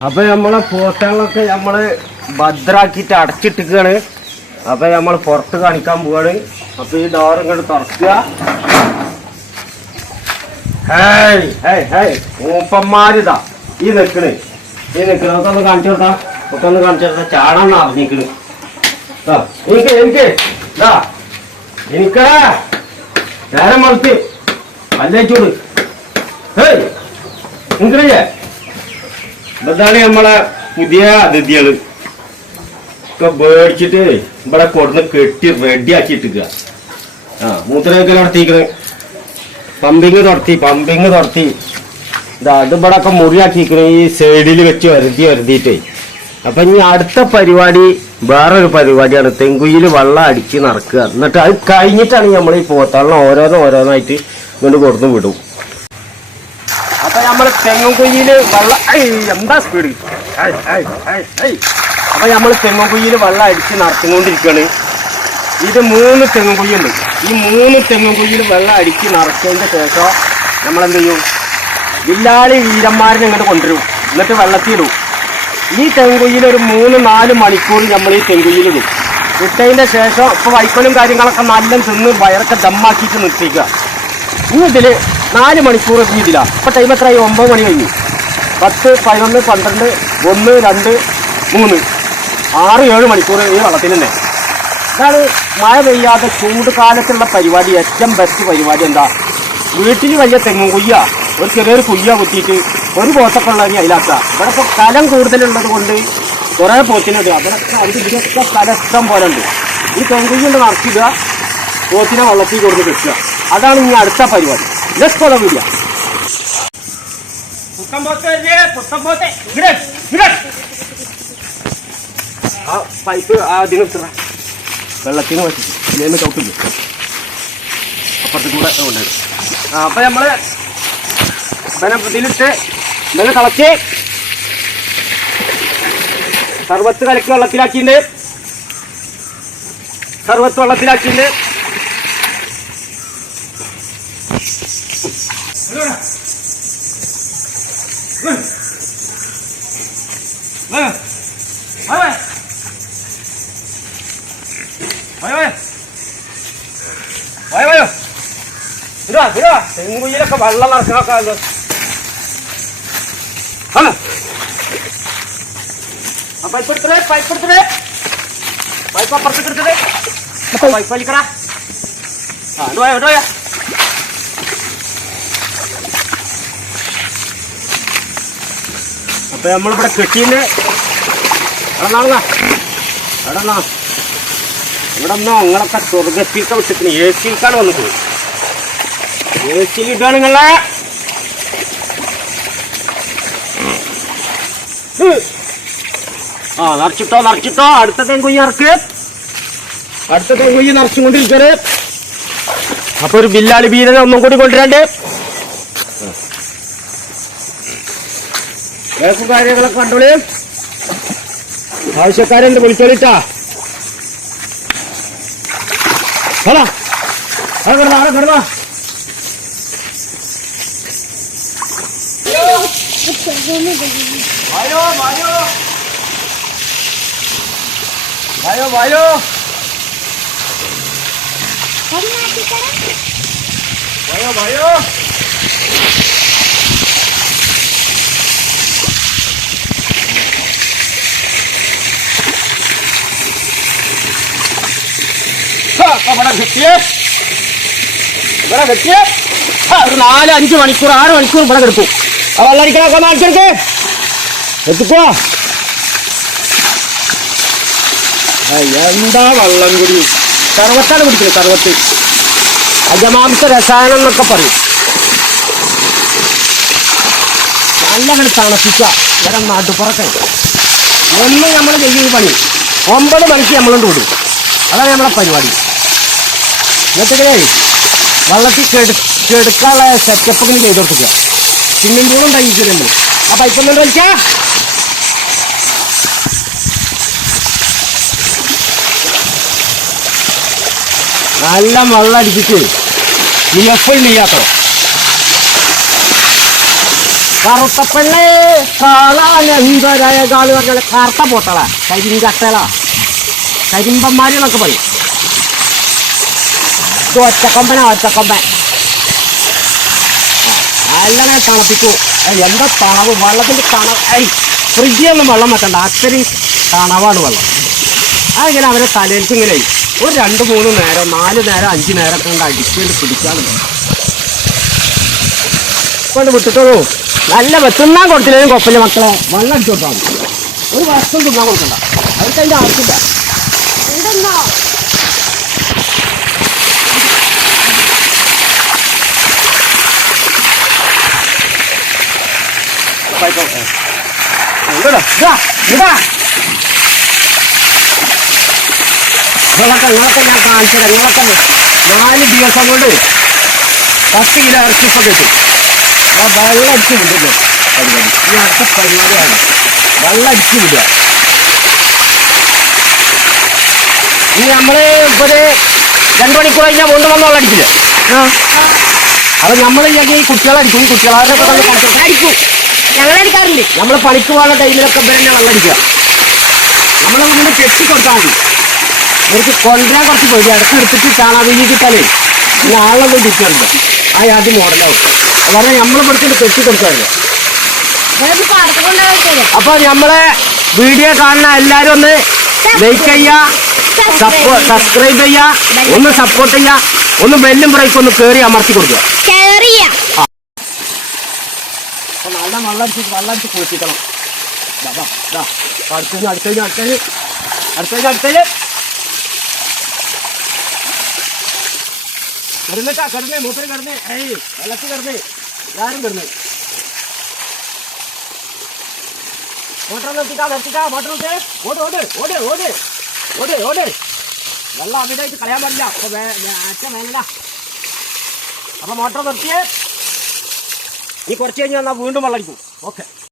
അപ്പൊ നമ്മളെ പോസ്റ്റകളൊക്കെ നമ്മൾ ഭദ്രാക്കിട്ട് അടച്ചിട്ടിക്കാണ് അപ്പൊ നമ്മൾ പുറത്ത് കാണിക്കാൻ പോവാണ്. അപ്പൊ ഈ ഡോർ ഇങ്ങോട്ട് തുറക്കുക. ഹേയ് ഹേയ് ഹേയ് മൂപ്പന്മാരിതാ. ഈ നിക്കണ് ഈ നിക്കണ് നമുക്ക് ഒന്ന് കാണിച്ചു കൊടുത്താ ഒക്കെ ഒന്ന് കാണിച്ചു കൊടുത്താ ചാടാൻ അറിഞ്ഞിക്കണ് എനിക്ക് എനിക്ക്. ഇതാ എനിക്കാ നേരം അല്ലേ ചൂട് ഹേയ് നിക്കണില്ലേ ഇതാണ് നമ്മളെ പുതിയ അതിഥികൾ. ഒക്കെ മേടിച്ചിട്ട് ഇവിടെ കൊടുന്ന് കെട്ടി റെഡി ആക്കിയിട്ടിക്കുക ആ മൂത്രമൊക്കെ നടത്തിക്കണ് പമ്പിങ് തുടത്തി പമ്പിങ് തുടത്തി ഇതാ അത് ഇവിടെ ഒക്കെ മുറിയാക്കിക്കണ് ഈ സൈഡിൽ വെച്ച് വരുതി വരുതിയിട്ടേ അപ്പൊ ഇനി അടുത്ത പരിപാടി വേറൊരു പരിപാടിയാണ്. തെങ്കുയിൽ വെള്ളം അടിച്ച് നടക്കുക. എന്നിട്ട് അത് കഴിഞ്ഞിട്ടാണ് നമ്മൾ ഈ പോത്താളിനെ ഓരോന്ന് ഓരോന്നായിട്ട് ഇങ്ങോട്ട് കൊടുന്ന് വിടും. അപ്പൊ തെങ്ങുകുഴിയിൽ വെള്ളം എന്താ സ്പീഡ് അപ്പൊ നമ്മൾ തെങ്ങും വെള്ള വെള്ളം അടിച്ച് നടത്തിക്കൊണ്ടിരിക്കാണ് ഇത് മൂന്ന് തെങ്ങും കുയ്യുണ്ട് ഈ മൂന്ന് തെങ്ങും വെള്ള വെള്ളം അടിച്ച് നടത്തിയതിന്റെ ശേഷം നമ്മൾ എന്ത് ചെയ്യും? വില്ലാളി വീരന്മാരെ ഇങ്ങോട്ട് കൊണ്ടുവരും. എന്നിട്ട് വെള്ളത്തിലിടും ഈ തെങ്കുയ്യിൽ ഒരു മൂന്ന് നാല് മണിക്കൂർ നമ്മൾ ഈ തെങ്കുയ്യിലിടും ഇട്ടതിന്റെ ശേഷം ഇപ്പൊ വൈക്കോലും കാര്യങ്ങളൊക്കെ നല്ല തിന്ന് വയറൊക്കെ ദമ്മാക്കിയിട്ട് നിർത്തിക്കുക. ഇനി ഇതിൽ നാല് മണിക്കൂർ ഇനി അപ്പോൾ ടൈം എത്രയായി? ഒമ്പത് മണി കഴിഞ്ഞു. പത്ത് പതിനൊന്ന് പന്ത്രണ്ട് ഒന്ന് രണ്ട് മൂന്ന്. ആറ് ഏഴ് മണിക്കൂർ ഈ വെള്ളത്തിൽ തന്നെ അതാണ് മഴ പെയ്യാതെ ചൂട് കാലത്തുള്ള പരിപാടി. ഏറ്റവും ബെസ്റ്റ് പരിപാടി എന്താ? വീട്ടിൽ വലിയ തെങ്ങും കുയ്യ. ഒരു ചെറിയൊരു കുയ്യ കുത്തിയിട്ട് ഒരു പോത്തക്കുള്ള അതിലാക്കുക ഇവിടെ ഇപ്പോൾ സ്ഥലം കൂടുതലുള്ളത് കൊണ്ട് കുറേ പോത്തിനുണ്ട് അവിടെ അതിന് ഇതിനൊക്കെ സ്ഥലം പോലെ ഉണ്ട്. ഈ തെങ്കുയ്യുണ്ട് നിറച്ചിടുക പോത്തിനെ വെള്ളത്തിൽ കൊടുത്ത് കിട്ടുക അതാണ് ഇനി അടുത്ത പരിപാടി. ലെസ് ഫോളോ വീഡിയോ ആ പൈപ്പ് അതിന് ഇത്ര. വെള്ളത്തിന് പറ്റി ഇതിന് ചവിട്ടില്ല അപ്പുറത്ത് കൂടെ ഉണ്ട് ആ അപ്പൊ ഇതിലിട്ട് കളച്ച് സർവത്ത് കലക്കി വെള്ളത്തിലാക്കിണ്ട് സർവത്ത് വെള്ളത്തിലാക്കിണ്ട് വയോ വയോ ഇതാ ഇതാ തെങ്ങുയിലൊക്കെ വെള്ളം നടക്കണൊക്കെ ആ പൈപ്പ് എടുത്തേ പൈപ്പ് എടുത്തേ പൈപ്പ് അപ്പുറത്തേക്ക് എടുത്തേ പൈപ്പ് വലിക്കടാ ആ ഇട് പോയോ ഇട് പോയോ അപ്പൊ നമ്മളിവിടെ കെട്ടിയിൽ എടാ എടാ ഇവിടെ ഒന്നും നിങ്ങളൊക്കെ സ്വർഗത്തിൽക്ക വിട്ടിട്ട് എ സിയിൽക്കാണ് വന്നത്. എ സിയിൽ ഇട്ടാണ് നിങ്ങളെ ആ നിറച്ചിട്ടോ നിറച്ചിട്ടോ. അടുത്ത തെങ്കുയ്യ ഇറക്ക് അടുത്ത തെങ്കുയ്യ നിറച്ചും കൊണ്ടിരിക്കരുത് അപ്പൊ ഒരു ബില്ലാളി ബീരനെ ഒന്നും കൂടി കൊണ്ടുവരണ്ട്? ഏക്കും കാര്യങ്ങളൊക്കെ കണ്ടോളി. ആവശ്യക്കാരെന്ത് വിളിച്ചോളിട്ടാ? ഹലോ അവിടെ കിടന്നോ അവിടെ കിടന്നോ. വായോ വായോ. വായോ വായോ. വായോ വായോ. ഒരു നാല് അഞ്ച് മണിക്കൂർ ആറ് മണിക്കൂർ ഇവിടെ കിടക്കും ആ വെള്ളം അടിക്കണൊക്കെ ഒന്ന് അടിച്ചെടുക്ക് എത്തിക്കോ? എന്താ വെള്ളം കുടി? സർവത്താണ് കുടിക്കുന്നത് സർവത്ത്. അജമാംസ രസായനം എന്നൊക്കെ പറയും. നല്ല കണ്ട് തണുപ്പിച്ച ഇവിടെ നാട്ടുപുറത്തെ ഒന്ന് നമ്മൾ ചെയ്യുന്ന പണി. ഒമ്പത് മണിക്ക് നമ്മളുണ്ട് വിടും. അതാണ് നമ്മളെ പരിപാടി. എന്നിട്ടേ വെള്ളത്തിൽ കെടു കെടുക്കാനുള്ള സെറ്റപ്പ് ഒക്കെ ചെയ്ത് കൊടുക്കുക സ്വിമ്മിംഗ് പൂളും നമ്മൾ ആ പൈപ്പ് ഒന്നും വലിക്കാ നല്ല വെള്ളം അടിച്ചിട്ട് എപ്പോഴും ചെയ്യാത്തോ കറുത്തപ്പെണ്ണേ കാളാനന്തരകാൾ പറഞ്ഞാൽ കറുത്ത പൊട്ടള കരിങ്കട്ടള കരിമ്പന്മാരെന്നൊക്കെ പറയും. ഇത് ഒറ്റക്കൊമ്പന ഒറ്റക്കൊമ്പൻ നല്ലതായി തണുപ്പിക്കൂ ഏയ് എന്താ തണവ്? വെള്ളത്തിന്റെ തണവ്. ഐ ഫ്രിഡ്ജിലൊന്നും വെള്ളം വെക്കണ്ട. അത്രയും തണവാണ് വെള്ളം. അതിങ്ങനെ അവരെ തലയിലേക്ക് ഇങ്ങനെ ഒരു രണ്ട് മൂന്ന് നേരം നാല് നേരം അഞ്ച് നേരം കൊണ്ട് അടിച്ചുകൊണ്ട് പിടിക്കാറുണ്ട് കൊണ്ട് വിട്ടിട്ടുള്ളൂ നല്ല തിന്നാൻ കൊടുത്തില്ലേലും കുഴപ്പമില്ല മക്കളെ. വെള്ളം അടിച്ചു കൊടുത്താൽ ഒരു വർഷം തിന്നാൻ കൊടുക്കണ്ട. അവർക്ക് അതിന്റെ ആവശ്യമില്ല. എന്തെന്നാ പോയിക്കോട്ടെ. ഇങ്ങോട്ട്, ഇതാ, ഇതാ. നിങ്ങളൊക്കെ നിങ്ങളൊക്കെ ഞാൻ കാണിച്ചു തരാം നിങ്ങളൊക്കെ നാല് ദിവസം കൊണ്ട് പത്ത് കിലോ ഇറച്ചി ഇപ്പം കിട്ടും. ആ വെള്ളം അടിച്ച് വിടുന്നു പരിപാടി ഈ അടുത്ത പരിപാടിയാണ്. വെള്ളം അടിച്ച് വിടുക. ഇനി നമ്മൾ ഇപ്പൊ ഒരു രണ്ടു മണിക്കൂർ കഴിഞ്ഞാൽ കൊണ്ടു വന്ന് വെള്ളം അടിക്കില്ല? അത് നമ്മൾ ഈ കുട്ടികളെ അടിക്കും. കുട്ടികളെ അടിക്കും. ഞങ്ങൾ അടിക്കാറുണ്ട് നമ്മൾ പണിക്ക് പോകുന്ന ടൈമിലൊക്കെ തന്നെ വെള്ളം അടിക്കുക നമ്മൾ ഇങ്ങനെ കെട്ടി കൊടുത്താൽ മതി. ഇവർക്ക് കൊണ്ടുവരാൻ കുറച്ച് പോയി. ഇടയ്ക്ക് എടുത്തിട്ട് കാണാൻ വീതി കിട്ടാലേ പിന്നെ ആളൊന്നും തിരിച്ചറിയില്ല ആ ആദ്യം മോഡലാവും. കാരണം നമ്മൾ പഠിച്ചിട്ട് കെട്ടി കൊടുക്കാറില്ല. അപ്പൊ നമ്മളെ വീഡിയോ കാണുന്ന എല്ലാരും ഒന്ന് ലൈക്ക് ചെയ്യാ സബ്സ്ക്രൈബ് ചെയ്യാ ഒന്ന് സപ്പോർട്ട് ചെയ്യാ ഒന്ന് ബെല്ലും ബ്രേക്ക് ഒന്ന് കയറി അമർത്തി കൊടുക്കുക. അപ്പൊ നല്ല വെള്ളടിച്ച് വെള്ളടിച്ച് കുളിപ്പിക്കണം അടുത്തതിന് അടുത്തതിന് അടുത്തതിന് അടുത്തതിന് അടുത്തതിന് കിടന്നിട്ടാ കിടന്നേ മൂപ്പര് കിടന്നേ. ഏയ് വെള്ളത്തിൽ കിടന്നേ. എല്ലാരും കിടന്നേ. മോട്ടർ നിർത്തിക്കാ നിർത്തിക്കാ മോട്ടർ നിർത്തേ ഓട് ഓട് ഓട് ഓട്. ഓട് ഓട്. വെള്ളം അമിതമായിട്ട് കളയാൻ പാടില്ല. അപ്പൊ അച്ഛൻ വേണ്ട അപ്പൊ മോട്ടർ നിർത്തിയേ. ഈ കുറച്ച് കഴിഞ്ഞാൽ വീണ്ടും വെള്ളം അടിക്കും. ഓക്കെ.